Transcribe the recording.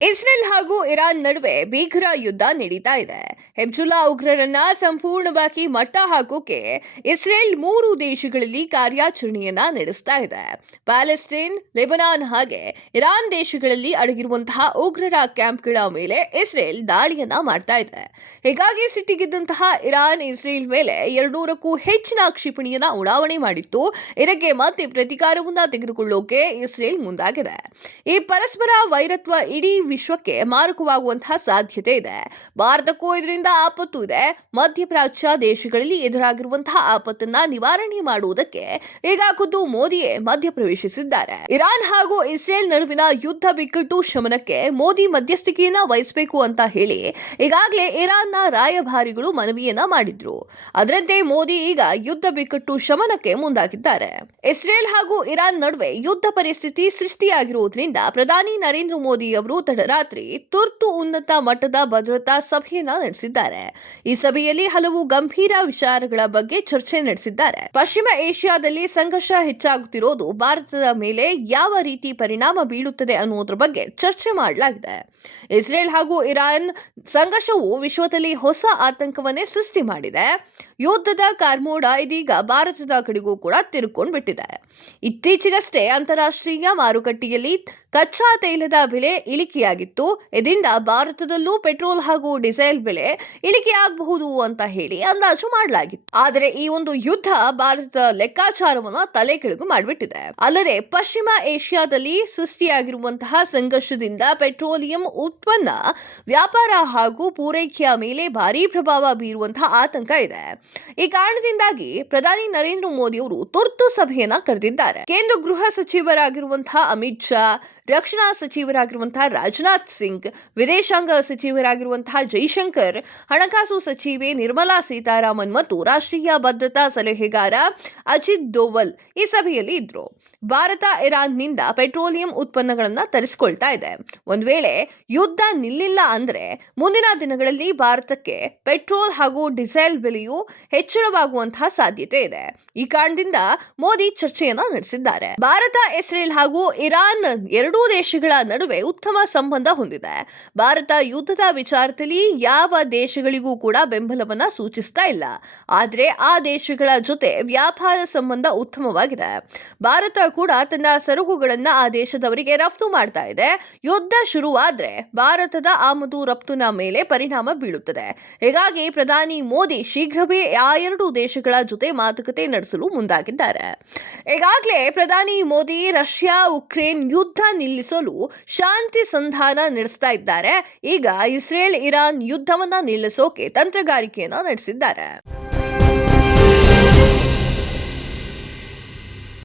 Israel ಹಾಗೂ Iran ನಡುವೆ ಭೀಕರ ಯುದ್ಧ ನಡೀತಾ ಇದೆ. ಹೆಬ್ಜುಲ್ಲಾ ಉಗ್ರರನ್ನ ಸಂಪೂರ್ಣವಾಗಿ ಮಟ್ಟ ಹಾಕೋಕೆ ಇಸ್ರೇಲ್ 3 ದೇಶಗಳಲ್ಲಿ ಕಾರ್ಯಾಚರಣೆಯನ್ನ ನಡೆಸ್ತಾ ಇದೆ. ಪ್ಯಾಲೆಸ್ಟೈನ್, ಲೆಬನಾನ್ ಹಾಗೆ ಇರಾನ್ ದೇಶಗಳಲ್ಲಿ ಅಡಗಿರುವಂತಹ ಉಗ್ರರ ಕ್ಯಾಂಪ್ಗಳ ಮೇಲೆ ಇಸ್ರೇಲ್ ದಾಳಿಯನ್ನ ಮಾಡ್ತಾ ಇದೆ. ಹೀಗಾಗಿ ಸಿಟ್ಟಿಗೆದ್ದಂತಹ ಇರಾನ್ ಇಸ್ರೇಲ್ ಮೇಲೆ 200ಕ್ಕೂ ಹೆಚ್ಚಿನ ಕ್ಷಿಪಣಿಯನ್ನ ಉಡಾವಣೆ ಮಾಡಿತ್ತು. ಇದಕ್ಕೆ ಮತ್ತೆ ಪ್ರತಿಕಾರವನ್ನ ತೆಗೆದುಕೊಳ್ಳೋಕೆ ಇಸ್ರೇಲ್ ಮುಂದಾಗಿದೆ. ಈ ಪರಸ್ಪರ ವೈರತ್ವ ಇಡೀ ವಿಶ್ವಕ್ಕೆ ಮಾರಕವಾಗುವಂತಹ ಸಾಧ್ಯತೆ ಇದೆ. ಭಾರತಕ್ಕೂ ಇದರಿಂದ ಆಪತ್ತು ಇದೆ. ಮಧ್ಯಪ್ರಾಚ್ಯ ದೇಶಗಳಲ್ಲಿ ಎದುರಾಗಿರುವಂತಹ ಆಪತ್ತನ್ನ ನಿವಾರಣೆ ಮಾಡುವುದಕ್ಕೆ ಈಗ ಖುದ್ದು ಮೋದಿಯೇ ಮಧ್ಯಪ್ರವೇಶಿಸಿದ್ದಾರೆ. ಇರಾನ್ ಹಾಗೂ ಇಸ್ರೇಲ್ ನಡುವಿನ ಯುದ್ಧ ಬಿಕ್ಕಟ್ಟು ಶಮನಕ್ಕೆ ಮೋದಿ ಮಧ್ಯಸ್ಥಿಕೆಯನ್ನ ವಹಿಸಬೇಕು ಅಂತ ಹೇಳಿ ಈಗಾಗಲೇ ಇರಾನ್ನ ರಾಯಭಾರಿಗಳು ಮನವಿಯನ್ನ ಮಾಡಿದ್ರು. ಅದರಂತೆ ಮೋದಿ ಈಗ ಯುದ್ಧ ಬಿಕ್ಕಟ್ಟು ಶಮನಕ್ಕೆ ಮುಂದಾಗಿದ್ದಾರೆ. ಇಸ್ರೇಲ್ ಹಾಗೂ ಇರಾನ್ ನಡುವೆ ಯುದ್ಧ ಪರಿಸ್ಥಿತಿ ಸೃಷ್ಟಿಯಾಗಿರುವುದರಿಂದ ಪ್ರಧಾನಿ ನರೇಂದ್ರ ಮೋದಿ ಅವರು ತಡರಾತ್ರಿ ತುರ್ತು ಉನ್ನತ ಮಟ್ಟದ ಭದ್ರತಾ ಸಭೆಯನ್ನ ನಡೆಸಿದ್ದಾರೆ. ಈ ಸಭೆಯಲ್ಲಿ ಹಲವು ಗಂಭೀರ ವಿಚಾರಗಳ ಬಗ್ಗೆ ಚರ್ಚೆ ನಡೆಸಿದ್ದಾರೆ. ಪಶ್ಚಿಮ ಏಷ್ಯಾದಲ್ಲಿ ಸಂಘರ್ಷ ಹೆಚ್ಚಾಗುತ್ತಿರೋದು ಭಾರತದ ಮೇಲೆ ಯಾವ ರೀತಿ ಪರಿಣಾಮ ಬೀಳುತ್ತದೆ ಅನ್ನುವುದರ ಬಗ್ಗೆ ಚರ್ಚೆ ಮಾಡಲಾಗಿದೆ. ಇಸ್ರೇಲ್ ಹಾಗೂ ಇರಾನ್ ಸಂಘರ್ಷವು ವಿಶ್ವದಲ್ಲಿ ಹೊಸ ಆತಂಕವನ್ನೇ ಸೃಷ್ಟಿ ಮಾಡಿದೆ. ಯುದ್ಧದ ಕಾರ್ಮೋಡ ಇದೀಗ ಭಾರತದ ಕಡೆಗೂ ಕೂಡ ತಿರುಕೊಂಡು ಬಿಟ್ಟಿದೆ. ಇತ್ತೀಚೆಗಷ್ಟೇ ಅಂತಾರಾಷ್ಟ್ರೀಯ ಮಾರುಕಟ್ಟೆಯಲ್ಲಿ ಕಚ್ಚಾ ತೈಲದ ಬೆಲೆ ಇಳಿಕೆಯಾಗಿತ್ತು. ಇದರಿಂದ ಭಾರತದಲ್ಲೂ ಪೆಟ್ರೋಲ್ ಹಾಗೂ ಡೀಸೆಲ್ ಬೆಲೆ ಇಳಿಕೆಯಾಗಬಹುದು ಅಂತ ಹೇಳಿ ಅಂದಾಜು ಮಾಡಲಾಗಿತ್ತು. ಆದರೆ ಈ ಒಂದು ಯುದ್ಧ ಭಾರತದ ಲೆಕ್ಕಾಚಾರವನ್ನು ತಲೆ ಕೆಳಗು ಮಾಡಿಬಿಟ್ಟಿದೆ. ಅಲ್ಲದೆ ಪಶ್ಚಿಮ ಏಷ್ಯಾದಲ್ಲಿ ಸೃಷ್ಟಿಯಾಗಿರುವಂತಹ ಸಂಘರ್ಷದಿಂದ ಪೆಟ್ರೋಲಿಯಂ ಉತ್ಪನ್ನ ವ್ಯಾಪಾರ ಹಾಗೂ ಪೂರೈಕೆಯ ಮೇಲೆ ಭಾರೀ ಪ್ರಭಾವ ಬೀರುವಂತಹ ಆತಂಕ ಇದೆ. ಈ ಕಾರಣದಿಂದಾಗಿ ಪ್ರಧಾನಿ ನರೇಂದ್ರ ಮೋದಿ ಅವರು ತುರ್ತು ಸಭೆಯನ್ನ ಕರೆದಿದ್ದಾರೆ. ಕೇಂದ್ರ ಗೃಹ ಸಚಿವರಾಗಿರುವಂತಹ ಅಮಿತ್ ಶಾ, ರಕ್ಷಣಾ ಸಚಿವರಾಗಿರುವಂತಹ ರಾಜನಾಥ್ ಸಿಂಗ್, ವಿದೇಶಾಂಗ ಸಚಿವರಾಗಿರುವಂತಹ ಜೈಶಂಕರ್, ಹಣಕಾಸು ಸಚಿವೆ ನಿರ್ಮಲಾ ಸೀತಾರಾಮನ್ ಮತ್ತು ರಾಷ್ಟ್ರೀಯ ಭದ್ರತಾ ಸಲಹೆಗಾರ ಅಜಿತ್ ದೋವಲ್ ಈ ಸಭೆಯಲ್ಲಿ ಇದ್ರು. ಭಾರತ ಇರಾನ್ನಿಂದ ಪೆಟ್ರೋಲಿಯಂ ಉತ್ಪನ್ನಗಳನ್ನು ತರಿಸಿಕೊಳ್ತಾ ಇದೆ. ಒಂದು ವೇಳೆ ಯುದ್ಧ ನಿಲ್ಲಿಲ್ಲ ಅಂದ್ರೆ ಮುಂದಿನ ದಿನಗಳಲ್ಲಿ ಭಾರತಕ್ಕೆ ಪೆಟ್ರೋಲ್ ಹಾಗೂ ಡೀಸೆಲ್ ಬೆಲೆಯು ಹೆಚ್ಚಳವಾಗುವಂತಹ ಸಾಧ್ಯತೆ ಇದೆ. ಈ ಕಾರಣದಿಂದ ಮೋದಿ ಚರ್ಚೆಯನ್ನ ನಡೆಸಿದ್ದಾರೆ. ಭಾರತ, ಇಸ್ರೇಲ್ ಹಾಗೂ ಇರಾನ್ ಎರಡೂ ದೇಶಗಳ ನಡುವೆ ಉತ್ತಮ ಸಂಬಂಧ ಹೊಂದಿದೆ. ಭಾರತ ಯುದ್ಧದ ವಿಚಾರದಲ್ಲಿ ಯಾವ ದೇಶಗಳಿಗೂ ಕೂಡ ಬೆಂಬಲವನ್ನ ಸೂಚಿಸ್ತಾ ಇಲ್ಲ. ಆದರೆ ಆ ದೇಶಗಳ ಜೊತೆ ವ್ಯಾಪಾರ ಸಂಬಂಧ ಉತ್ತಮವಾಗಿದೆ. ಭಾರತ ಕೂಡ ತನ್ನ ಸರಕುಗಳನ್ನ ಆ ದೇಶದವರಿಗೆ ರಫ್ತು ಮಾಡ್ತಾ ಇದೆ. ಯುದ್ಧ ಶುರುವಾದ್ರೆ ಭಾರತದ ಆಮದು ರಫ್ತುನ ಮೇಲೆ ಪರಿಣಾಮ ಬೀಳುತ್ತದೆ. ಹೀಗಾಗಿ ಪ್ರಧಾನಿ ಮೋದಿ ಶೀಘ್ರವೇ ಆ ಎರಡು ದೇಶಗಳ ಜೊತೆ ಮಾತುಕತೆ ನಡೆಸಲು ಮುಂದಾಗಿದ್ದಾರೆ. ಈಗಾಗಲೇ ಪ್ರಧಾನಿ ಮೋದಿ ರಷ್ಯಾ ಉಕ್ರೇನ್ ಯುದ್ಧ ನಿಲ್ಲಿಸಲು ಶಾಂತಿ ಸಂಧಾನ ನಡೆಸ್ತಾ ಇದ್ದಾರೆ. ಈಗ ಇಸ್ರೇಲ್ ಇರಾನ್ ಯುದ್ಧವನ್ನ ನಿಲ್ಲಿಸೋಕೆ ತಂತ್ರಗಾರಿಕೆಯನ್ನ ನಡೆಸಿದ್ದಾರೆ.